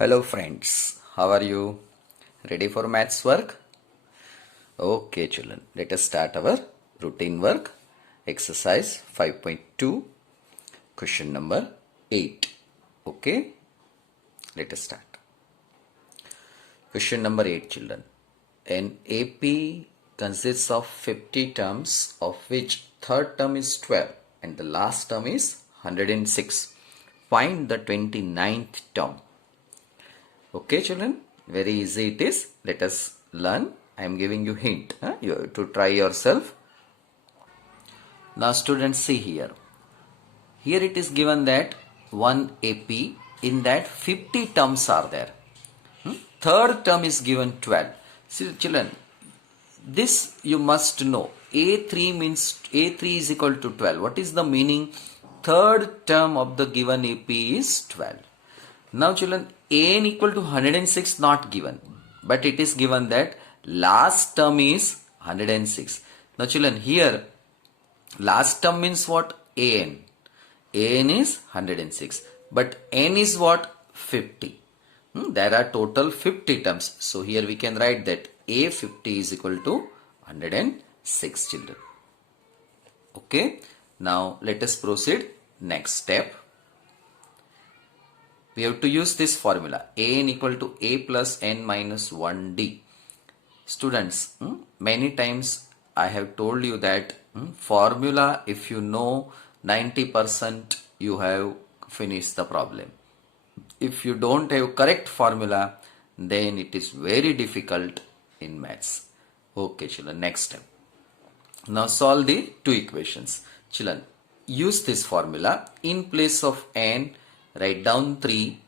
Hello friends, how are you? Ready for maths work? Okay children, let us start our routine work. Exercise 5.2, question number 8. Okay, let us start. Question number 8 children. An AP consists of 50 terms, of which third term is 12 and the last term is 106. Find the 29th term. Okay children, very easy it is. Let us learn. I am giving you hint. You have to try yourself. Now students, see here. Here it is given that one AP, in that 50 terms are there. Third term is given 12. See children, this you must know. A3 means A3 is equal to 12. What is the meaning? Third term of the given AP is 12. Now children, an equal to 106 not given, but it is given that last term is 106. Now children, here last term means what? An. An is 106, but n is what? 50. There are total 50 terms. So here we can write that A50 is equal to 106 children. Okay. Now let us proceed. Next step. We have to use this formula. An equal to A plus n minus 1D. Students, many times I have told you that formula, if you know 90%, you have finished the problem. If you don't have correct formula, then it is very difficult in maths. Okay children, next step. Now solve the two equations. Children, use this formula. In place of n, write down 3.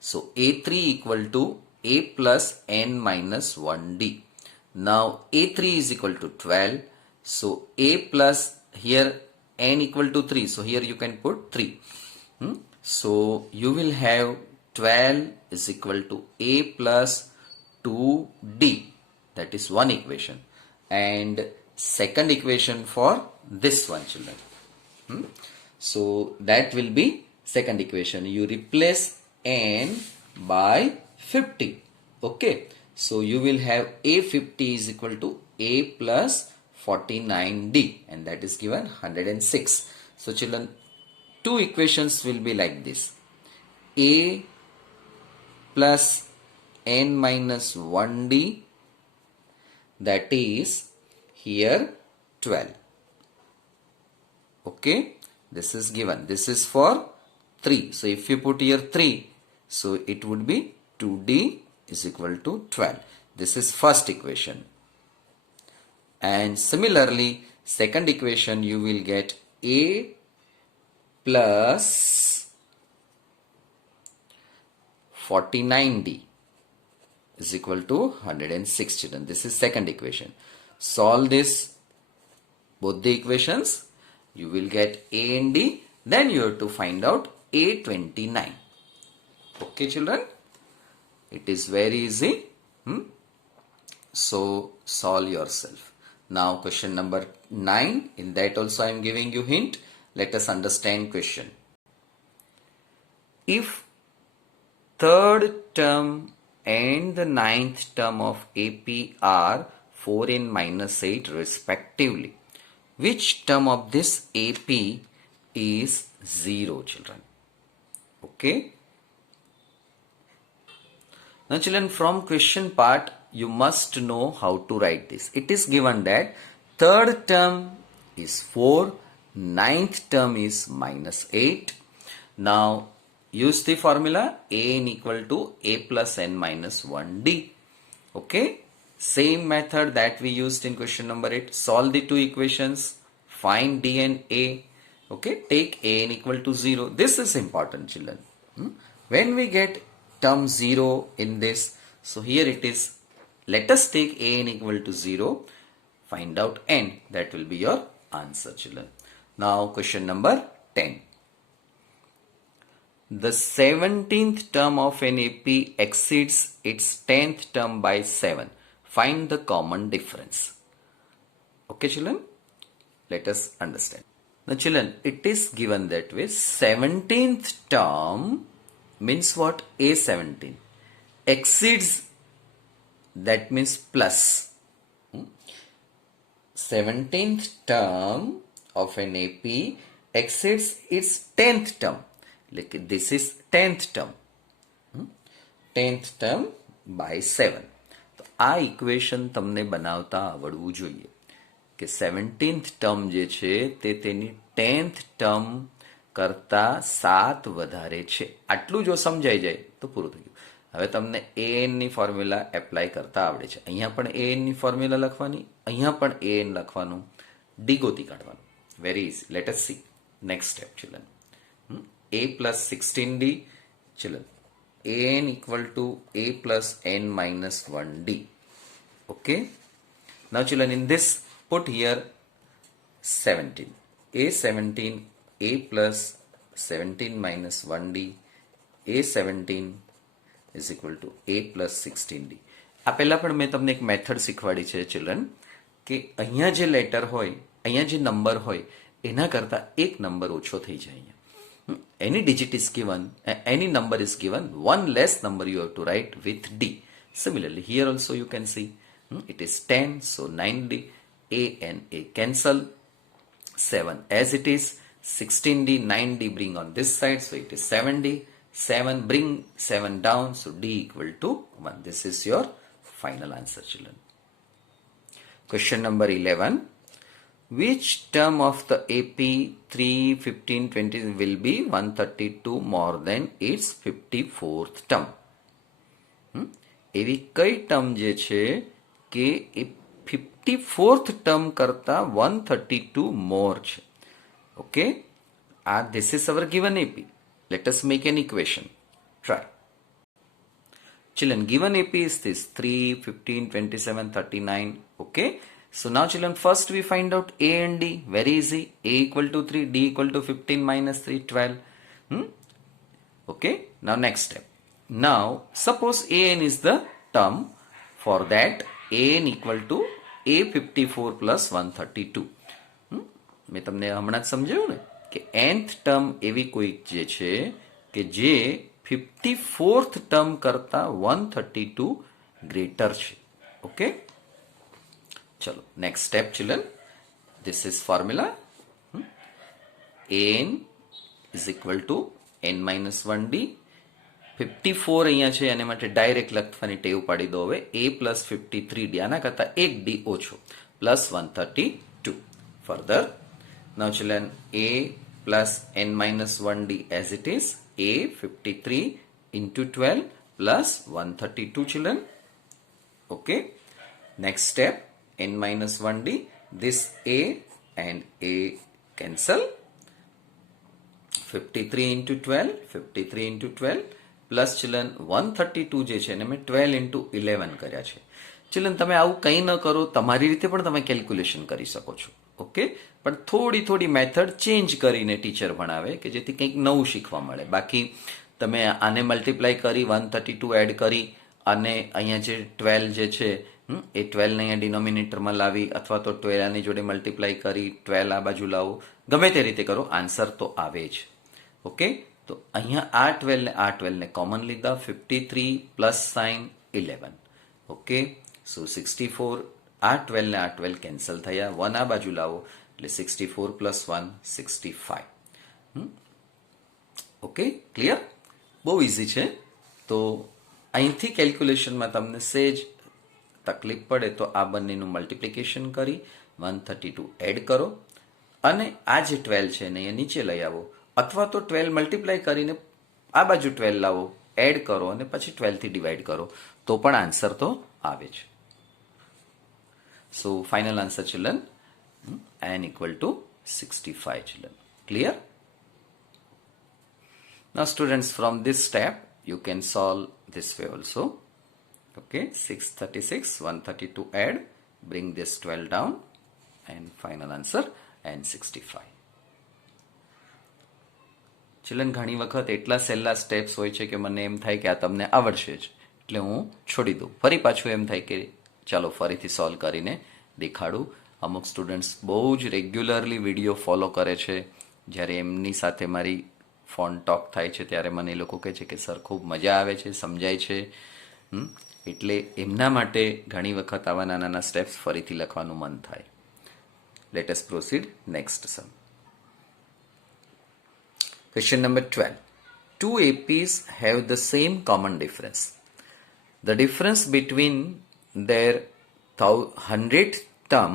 So A3 equal to A plus n minus 1D. Now A3 is equal to 12. So A plus, here n equal to 3. So here you can put 3. So you will have 12 is equal to A plus 2D. That is one equation. And second equation for this one children. So that will be second equation. You replace n by 50. Okay. So you will have A50 is equal to A plus 49D, and that is given 106. So children, two equations will be like this. A plus n minus 1D, that is here 12. Okay. This is given. This is for 3. So if you put here 3, so it would be 2D is equal to 12. This is first equation. And similarly, second equation you will get A plus 49D is equal to 106 children. This is second equation. Solve this, both the equations. You will get A and D. Then you have to find out A29. Okay children. It is very easy. So solve yourself. Now question number 9. In that also I am giving you hint. Let us understand question. If third term and the ninth term of AP are 4n minus 8 respectively, which term of this AP is 0 children? Okay. Now children, from question part you must know how to write this. It is given that third term is 4, ninth term is minus 8. Now use the formula an equal to A plus n minus 1D. Okay. Same method that we used in question number 8. Solve the two equations. Find D and A. Okay. Take an equal to 0. This is important children. When we get term 0 in this, so here it is, let us take an equal to 0, find out n, that will be your answer children. Now question number 10. The 17th term of an AP exceeds its 10th term by 7. Find the common difference. Okay children, let us understand. Now children, it is given that way 17th term means what? A17. exceeds, that means plus. 17th term of an AP exceeds its 10th term. Like this is 10th term. 10th term by 7. તો આ ઇક્વેશન તમને બનાવતા આવડવું જોઈએ કે 17th term જે છે તે તેની 10th ટર્મ કરતા 7 વધારે છે. આટલું જો સમજાઈ જાય તો પૂરું થઈ ગયું. હવે તમને an ની ફોર્મ્યુલા એપ્લાય કરતા આવડે છે. અહીંયા પણ an ની ફોર્મ્યુલા લખવાની, અહીંયા પણ an લખવાનું, d ગોતી કાઢવાનું. Very easy. Let S C next step children. a plus 16d, children, an equal to a plus n minus 1d. Okay, now children, in this put here 17, a 17, a plus 17 minus 1d, a 17 is equal to a plus 16d. આ પહેલા પણ મેં તમને એક મેથડ શીખવાડી છે ચિલ્ડ્રન કે અહીંયા જે લેટર હોય, અહીંયા જે નંબર હોય એના કરતાં એક નંબર ઓછો થઈ જાય. અહીંયા any digit is given, any number is given, one less number you have to write with d. Similarly here also you can see it is 10, so 9d, a and a cancel, 7 as it is, 16d, 9d bring on this side, so it is 7d, 7 bring 7 down, so d equal to 1. This is your final answer children. Question number 11. Which term of the AP 3, 15, 20 will be 132 more than its 54th term? એવી કઈ ટર્મ જે છે કે એ 54th term કરતા 132 મોર છે? Okay, this is our given AP. Let us make an equation. Try. Children, given AP is this 3, 15, 27, 39. Okay. So now children, first we find out a and d. Very easy. A equal to 3, d equal to 15 minus 3, 12. Okay. Now next step. Now suppose an is the term. For that an equal to a 54 plus 132. મેં તમને હમણાં જ સમજાવ્યું ને કે nth term એવી કોઈ જે છે કે જે 54th ટર્મ કરતા 132 ગ્રેટર છે. ઓકે, ચલો next step children. This is formula. an is equal to n minus 1d. 54 અહીંયા છે એને માટે ડાયરેક્ટ લખવાની ટેવ પાડી દો. હવે a plus 53d, આના કરતા 1d ઓછો, plus 132. Further, now children, a plus n minus 1d as it is, a 53 into 12 plus 132 children. Okay, next step, n minus 1d, this a and a cancel, 53 into 12, 53 into 12 plus children 132 જે છે એને મેં 12 into 11 કર્યા છે. ચિલ્ડ્રન તમે આવું કંઈ ન કરો, તમારી રીતે પણ તમે કેલ્ક્યુલેશન કરી શકો છો. ઓકે, પણ થોડી મેથડ ચેન્જ કરીને ટીચર ભણાવે કે જેથી કંઈક નવું શીખવા મળે. બાકી તમે આને મલ્ટીપ્લાય કરી 132 એડ કરી અને અહીંયા જે 12 જે છે એ 12 ને અહીંયા ડિનોમિનેટરમાં લાવી અથવા તો 12 આની જોડે મલ્ટીપ્લાય કરી 12 આ બાજુ લાવો, ગમે તે રીતે કરો, આન્સર તો આવે જ. ઓકે, તો અહીંયા આ 12 ને આ 12 ને કોમન લીધા, 53 પ્લસ સાઇન 11. ઓકે, સો 64, આ 12 ને આ 12 કેન્સલ થયા, 1 આ બાજુ લાવો એટલે 64 પ્લસ 1 65. Okay, clear? બહુ ઇઝી છે. તો અહીંથી કેલ્ક્યુલેશનમાં તમને સેજ તકલીફ પડે તો આ બંનેનું મલ્ટિપ્લિકેશન કરી 132 એડ કરો અને આ જે 12 છે એને અહીંયા નીચે લઈ આવો, અથવા તો 12 મલ્ટીપ્લાય કરીને આ બાજુ 12 લાવો, એડ કરો અને પછી 12 થી ડિવાઈડ કરો તો પણ આન્સર તો આવે છે. So final answer children, n equal to 65 children. Clear? Now students, from this step you can solve this way also. Okay, 636, 132 add, bring this 12 down and final answer n65. Children ઘણી વખત એટલા સહેલા સ્ટેપ્સ હોય છે કે મને એમ થાય કે આ તમને આવડશે જ એટલે હું છોડી દઉં. ફરી પાછું એમ થાય કે ચાલો ફરીથી સોલ્વ કરીને દેખાડું. અમુક સ્ટુડન્ટ્સ બહુ જ રેગ્યુલરલી વિડીયો ફોલો કરે છે. જ્યારે એમની સાથે મારી ફોન ટોક થાય છે ત્યારે મને એ લોકો કહે છે કે સર ખૂબ મજા આવે છે, સમજાય છે, એટલે એમના માટે ઘણી વખત આવા નાના નાના સ્ટેપ્સ ફરીથી લખવાનું મન થાય. Let us proceed next sum. Question number 12. Two APs have the same common difference. The difference between their 100th term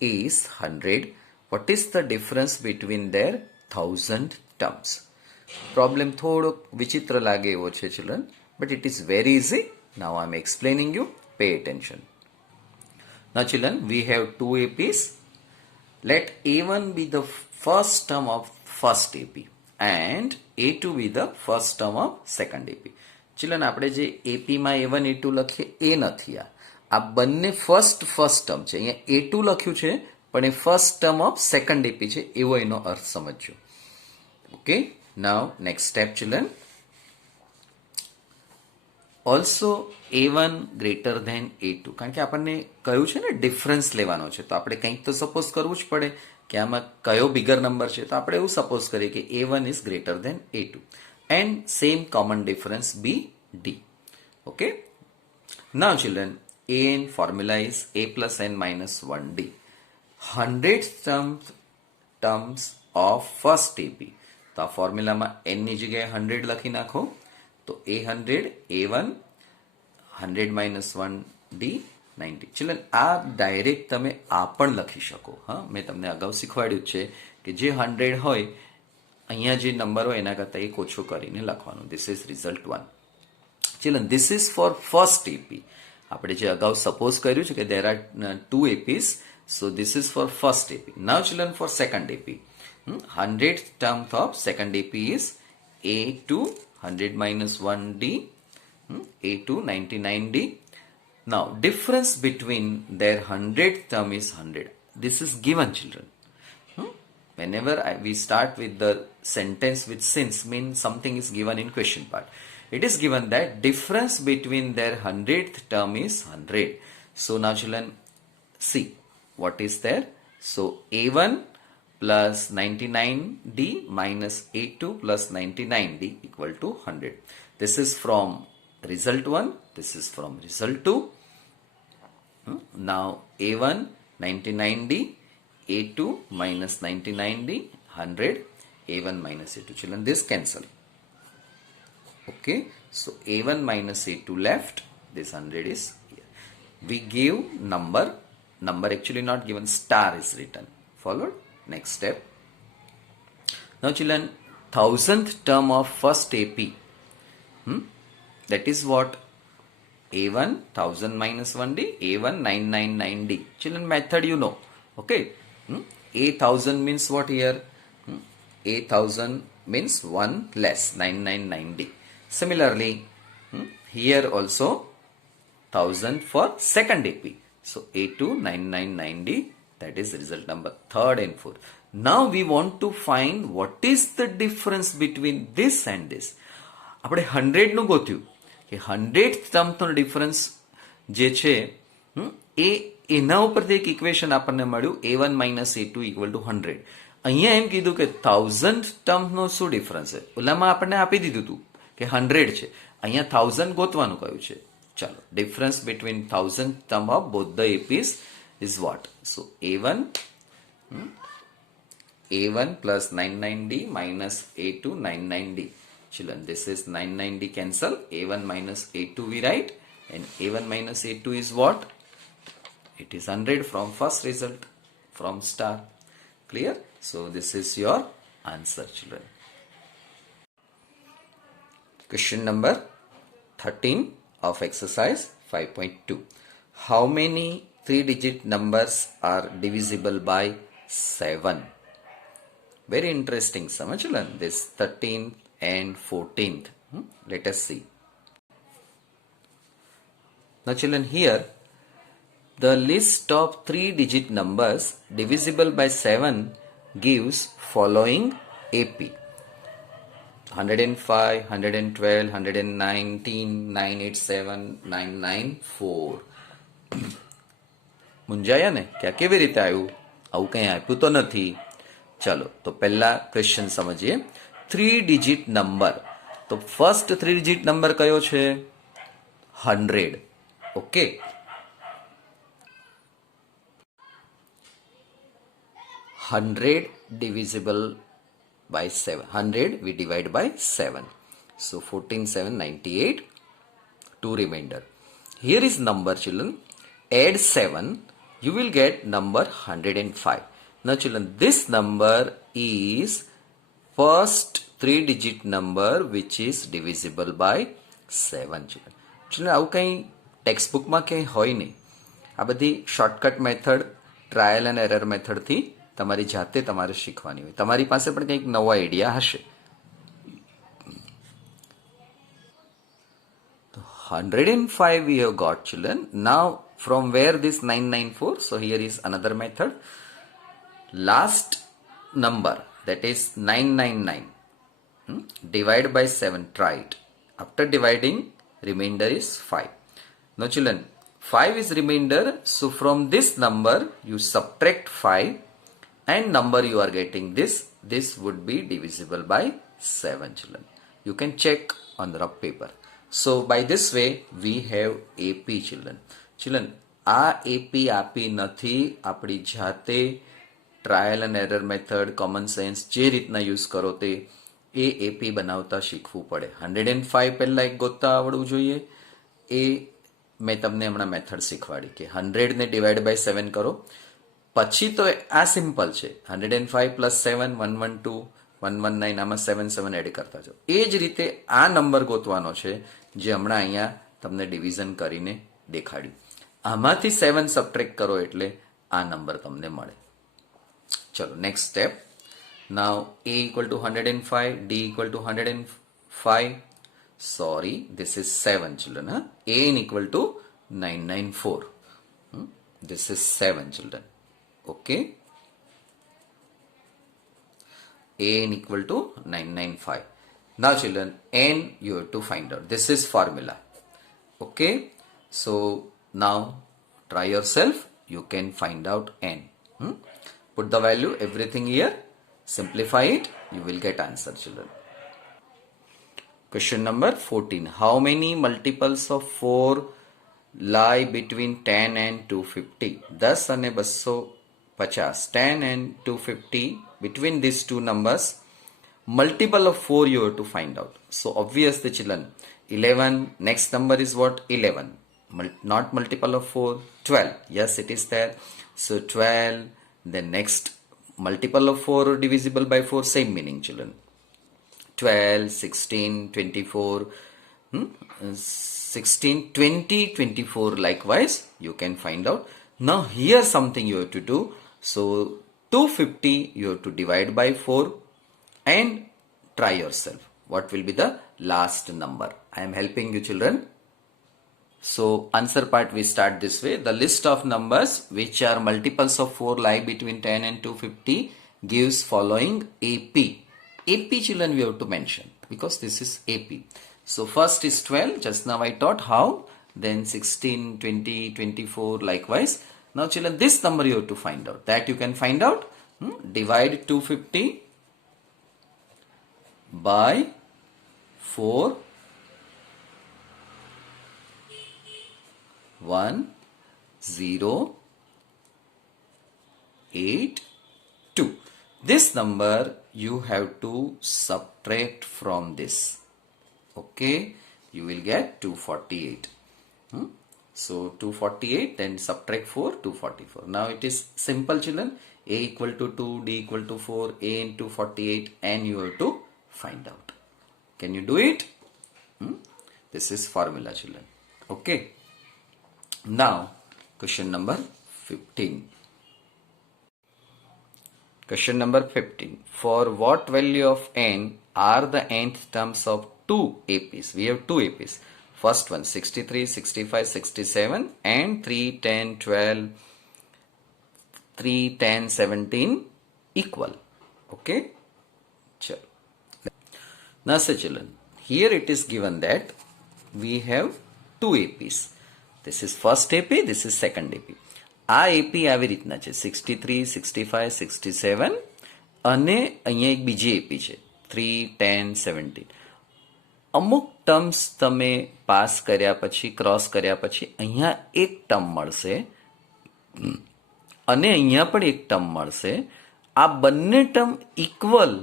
is 100. What is the difference between their 1000 terms? Problem થોડો વિચિત્ર લાગે એવો છે children, but it is very easy. Now I am explaining you. Pay attention. Now children, we have two APs. Let A1 be the first term of first AP and A2 be the first term of second AP. Children, આપણે જે AP માં A1 A2 લખીએ એ નથી, આ બંને first term છે. અહીંયા A2 લખ્યું છે પણ એ first term of second AP છે, એવો એનો અર્થ સમજજો. Okay, now next step children. Also A1 greater than A2, કારણ કે આપણને કયું છે ને ડિફરન્સ લેવાનો છે, તો આપણે કંઈક તો સપોઝ કરવું જ પડે કે આમાં કયો બિગર નંબર છે. તો આપણે એવું સપોઝ કરીએ કે A1 is greater than A2 and same common difference be D. Okay, now children, AN formula is A plus N minus 1D. 100th terms of first AP. તો આ ફોર્મ્યુલામાં n ની જગ્યાએ 100 લખી નાખો. તો A100 A1 100 minus 1D 90. ચિલ્ડ્રન, આ ડાયરેક્ટ તમે આ પણ લખી શકો. હા, મેં તમને અગાઉ શીખવાડ્યું છે કે જે 100 હોય અહીંયા જે નંબર હોય એના કરતાં એક ઓછો કરીને લખવાનું. This is result 1. Children, this is for first AP. આપણે જે અગાઉ સપોઝ કર્યું છે કે there are two APs, so this is for first AP. Now children, for second AP, 100th term of second AP is A2 100 minus 1D, A2 99D. Now difference between their 100th term is 100. This is given, children. Whenever we start with the sentence with since, means something is given in question part. It is given that difference between their 100th term is 100. So now children, see what is there. So A1 plus 99D minus A2 plus 99D equal to 100. This is from result 1. This is from result 2. Now A1 99D, A2 minus 99D 100, A1 minus A2. Children, this cancel. Okay, so A1 minus A2 left, this 100 is here. We give number actually not given, star is written. Followed. Next step. Now children, 1000th term of first AP, that is what? A1 1000 minus 1D, A1 999D. Children, method you know. Okay, A 1000 means what here? A 1000 means 1 less 999D. Similarly, here also 1000 for second AP. So A2 999D, that is result number 3rd and 4th. Now we want to find what is the difference between this and this. આપણે 100 નું ગોત્યું કે 100th term નો ડિફરન્સ જે છે એ એના ઉપરથી એક ઇક્વેશન આપણને મળ્યું A1 minus A2 equal to 100. અહીંયા એમ કીધું કે 1000th term નો શું ડિફરન્સ છે. ઓલામાં આપણને આપી દીધું હતું કે 100 છે, અહીંયા 1000 ગોતવાનું કહ્યું છે. ચાલો, difference between 1000th term of both the APs is what? So A1 plus 99D minus A2 99D. Children, this is 99D cancel. A1 minus A2 we write, and A1 minus A2 is what? It is 100 from first result, from star. Clear? So this is your answer, children. Question number 13 of exercise 5.2. How many 3-digit numbers are divisible by 7? Very interesting sum, children. This 13th and 14th. Let us see. Now children, here the list of 3-digit numbers divisible by 7 gives following AP: 105, 112, 119, 987, 994. મુંજાયા ને કે આ કેવી રીતે આવ્યું? આવું કંઈ આપ્યું તો નથી. ચલો, તો પહેલા ક્વેશ્ચન સમજીએ. 3 ડિજિટ નંબર, તો ફર્સ્ટ 3 ડિજિટ નંબર કયો છે? 100. Okay. 100 divisible by 7. 100 we divide by 7. So 14, 7, 98. 2 remainder. Here is number, children. Add 7, you will get number 105. Now children, this number is first 3-digit number which is divisible by 7. children. Children, આવું કંઈ ટેક્સ્ટબુકમાં ક્યાંય હોય નહીં. આ બધી shortcut method, trial and error મેથડથી તમારી જાતે તમારે શીખવાની હોય. તમારી પાસે પણ કંઈક નવો આઈડિયા હશે. 105 we have got, children. Now from where this 994? So here is another method. Last number, that is 999. Divide by 7. Try it. After dividing, remainder is 5. Now children, 5 is remainder. So from this number you subtract 5 and number you are getting this would be divisible by 7, children. You can check on the rough paper. So by this way we have AP, children. Children, આ AP આપી નથી, આપણી જાતે trial and error method, common sense જે રીતના યુઝ કરો તે એ AP બનાવતા શીખવું પડે. 105 પહેલા એક ગોતતા આવડવું જોઈએ. એ મેં તમને હમણાં મેથડ શીખવાડી કે 100 ને ડિવાઈડ બાય 7 કરો. પછી તો આ સિમ્પલ છે. 105 પ્લસ 7 112 119, આમાં 7 7 એડ કરતા જાઓ. એ જ રીતે આ નંબર ગોતવાનો છે જે હમણાં અહીંયા તમને ડિવિઝન કરીને દેખાડ્યું. આમાંથી 7 સબટ્રેક્ટ કરો એટલે આ નંબર તમને મળે. ચલો next step. Now A equal to 105, D equal to 105. Sorry, this is 7, children. A n equal to 994. This is 7, children. Okay. A n equal to 995. Now children, n you have to find out. This is formula. Okay. So now try yourself. You can find out n. Put the value, everything here. Simplify it. You will get answer, children. Question number 14. How many multiples of 4 lie between 10 and 250? 10 અને 250. 10 and 250. Between these two numbers, multiple of 4 you have to find out. So obviously children, 11, next number is what? 11. Not multiple of 4, 12. Yes, it is there. So 12, then next multiple of 4 divisible by 4, same meaning, children. 12, 16, 24, 16, 20, 24 likewise you can find out. Now here something you have to do. So 250 you have to divide by 4 and try yourself. What will be the last number? I am helping you, children. So answer part we start this way. The list of numbers which are multiples of 4 lie between 10 and 250 gives following AP. AP, children, we have to mention because this is AP. So first is 12. Just now I taught how. Then 16, 20, 24 likewise. Now children, this number you have to find out. That you can find out. Divide 250 by 4, 1, 0, 8, 2. This number you have to subtract from this. Okay, you will get 248. So 248, then subtract 4, 244. Now it is simple, children. A equal to 2, D equal to 4, A into 48, and you have to find out. Can you do it? This is formula, children. Okay. Now question number 15. Question number 15. For what value of n are the nth terms of 2 APs? We have 2 APs. First one 63, 65, 67 and 3, 10, 12, 3, 10, 17 equal. Okay. Sure. Now say children, here it is given that we have 2 APs. This is first AP, this is second AP. આ AP આવી રીતના છે 63, 65, 67 અને અહીંયા એક બીજી AP છે 3, 10, 17. અમુક ટર્મ્સ તમે પાસ કર્યા પછી ક્રોસ કર્યા પછી અહીંયા એક ટર્મ મળશે અને અહીંયા પણ એક ટર્મ મળશે. આ બંને ટર્મ ઇક્વલ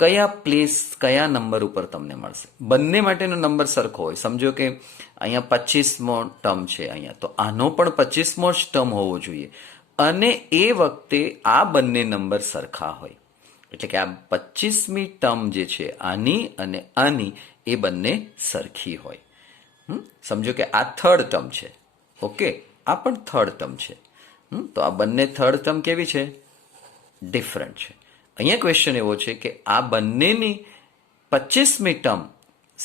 કયા પ્લેસ કયા નંબર ઉપર તમને મળશે? બંને માટેનો નંબર સરખો હોય. સમજો કે અહીંયા 25મો ટર્મ છે અહીંયા, તો આનો પણ 25મો જ ટર્મ હોવો જોઈએ અને એ વખતે આ બંને નંબર સરખા હોય. એટલે કે આ 25મી ટર્મ જે છે આની અને આની એ બંને સરખી હોય. સમજો કે આ થર્ડ ટર્મ છે, ઓકે, આ પણ થર્ડ ટર્મ છે. તો આ બંને થર્ડ ટર્મ કેવી છે? ડિફરન્ટ છે. અહીંયા ક્વેશ્ચન એવો છે કે આ બંનેની 25મી ટર્મ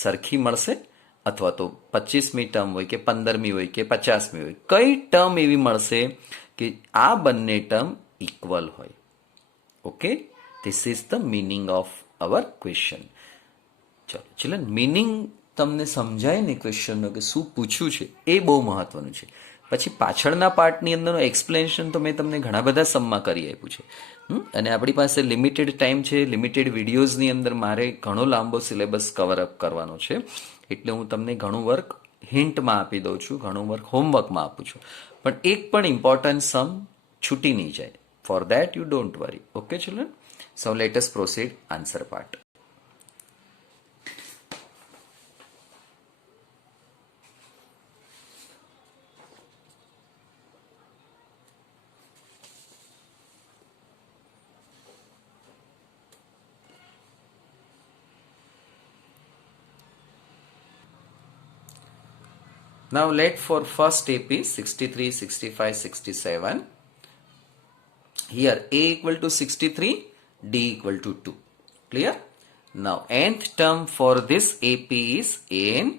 સરખી મળશે અથવા તો 25મી ટર્મ હોય કે 15મી હોય કે 50મી હોય, કઈ ટર્મ એવી મળશે કે આ બંને ટર્મ ઇક્વલ હોય. Okay, this is the meaning of our question. ચલો ચિલ્ડ્રન, મીનિંગ તમને સમજાય ને ક્વેશ્ચનનો કે શું પૂછ્યું છે એ બહુ મહત્વનું છે. પછી પાછળના પાર્ટની અંદરનું એક્સપ્લેનેશન તો મેં તમને ઘણા બધા સમમાં કરી આપ્યું છે અને આપણી પાસે લિમિટેડ ટાઈમ છે. લિમિટેડ વિડીયોઝની અંદર મારે ઘણો લાંબો સિલેબસ કવર અપ કરવાનો છે, એટલે હું તમને ઘણું વર્ક હિન્ટમાં આપી દઉં છું, ઘણું વર્ક હોમવર્કમાં આપું છું, પણ એક પણ ઇમ્પોર્ટન્ટ સમ છૂટી નહીં જાય. For that you don't worry. Okay children, so let us proceed answer part. Now let for first AP 63, 65, 67. Here A equal to 63, D equal to 2. Clear? Now nth term for this AP is An.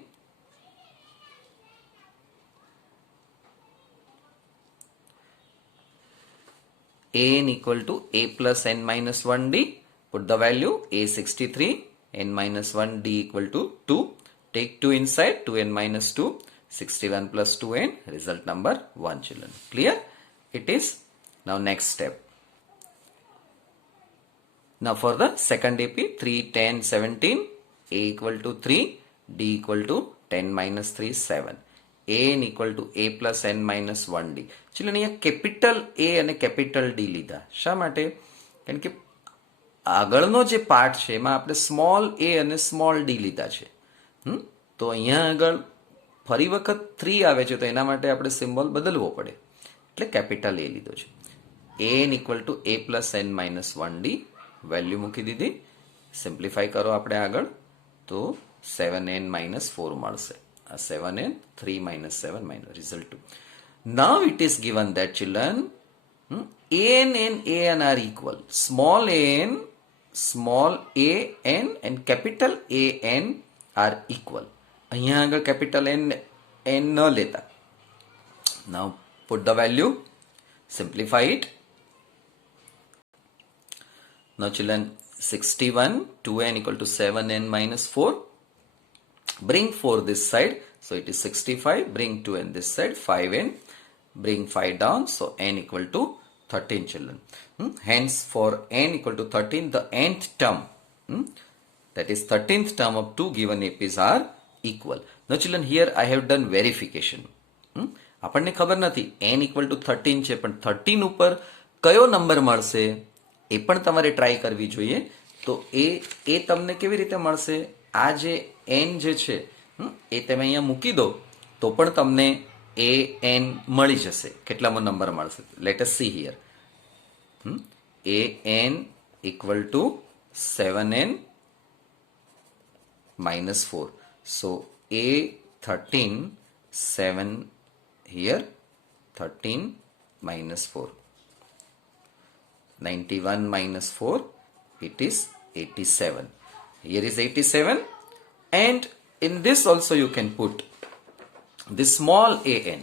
An equal to A plus N minus 1D. Put the value A 63, N minus 1D equal to 2. Take 2 inside, 2N minus 2. 61 plus 2n, result number 1 children. Clear? It is. Now next step. Now for the second AP, 3, 10, 17, A equal to 3, D equal to 10 minus 3, 7. An equal to A plus N minus 1D. Children, here capital A and capital D લીધા. શા માટે? કારણ કે આગળનો જે પાર્ટ છે એમાં આપણે સ્મોલ A અને સ્મોલ D લીધા છે. તો અહીંયા આગળ ફરી વખત 3 આવે છે તો એના માટે આપણે સિમ્બોલ બદલવો પડે, એટલે કેપિટલ એ લીધો છે. An equal to A plus N minus 1D value મૂકી દીધી. સિમ્પ્લિફાઈ કરો આપણે આગળ તો 7n માઇનસ 4 મળશે. આ 7n, 3 minus 7 minus result 2. Now it is given that children An and An are equal. Small an, small a n and capital An are equal. અહીંયા આગળ capital N ન લેતા. Now put the value, simplify it. Now children, 61, 2n equal to 7n minus 4. Bring 4 this side, so it is 65. Bring 2n this side, 5n. Bring 5 down, so n equal to 13 children. Hence for n equal to 13, the nth term, that is 13th term of two given APs are equal. Now children, here I have done verification. આપણને ખબર નથી n equal to 13 છે, પણ 13 ઉપર કયો નંબર મળશે એ પણ તમારે ટ્રાય કરવી જોઈએ. તો એ તમને કેવી રીતે મળશે? આ જે n જે છે એ તમે અહીંયા મૂકી દો તો પણ તમને એ n મળી જશે. કેટલામો નંબર મળશે? Let S C here. A n equal to 7n minus 4. So A 13, 7 here, 13 minus 4. 91 minus 4, it is 87. Here is 87, and in this also you can put this small an.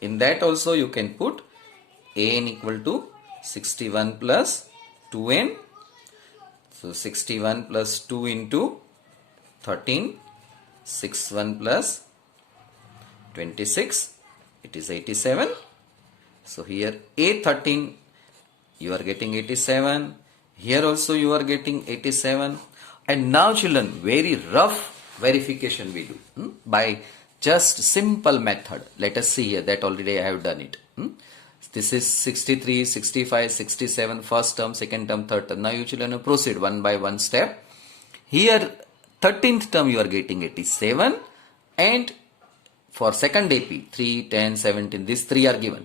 In that also you can put an equal to 61 plus 2n. So 61 plus 2 into 13, 61 plus 26, it is 87. So here A13 you are getting 87, here also you are getting 87. And now children, very rough verification we do by just simple method. Let us see here that already I have done it. This is 63, 65, 67, first term, second term, third term. Now you children proceed one by one step. Here 13th term you are getting 87, and for second AP 3, 10, 17, these three are given.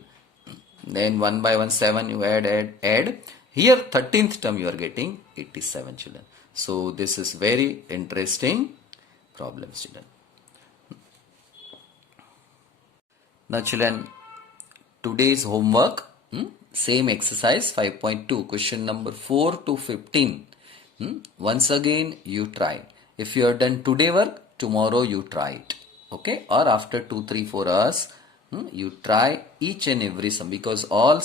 Then one by one 7 you add. Here 13th term you are getting 87 children. So this is very interesting problem children. Now children, today's homework, same exercise 5.2, question number 4 to 15. Once again you try. If you have done today work, tomorrow you try it. Okay, or after 2, 3, 4 hours you try each and every sum, because all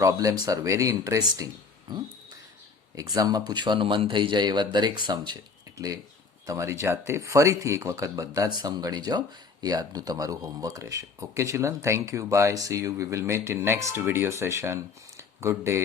problems are very interesting. એક્ઝામમાં પૂછવાનું મન થઈ જાય એવા દરેક સમ છે, એટલે તમારી જાતે ફરીથી એક વખત બધા જ સમ ગણી જાઓ. એ આજનું તમારું હોમવર્ક રહેશે. Okay children, thank you, bye, see you, we will meet in next video session. Good day.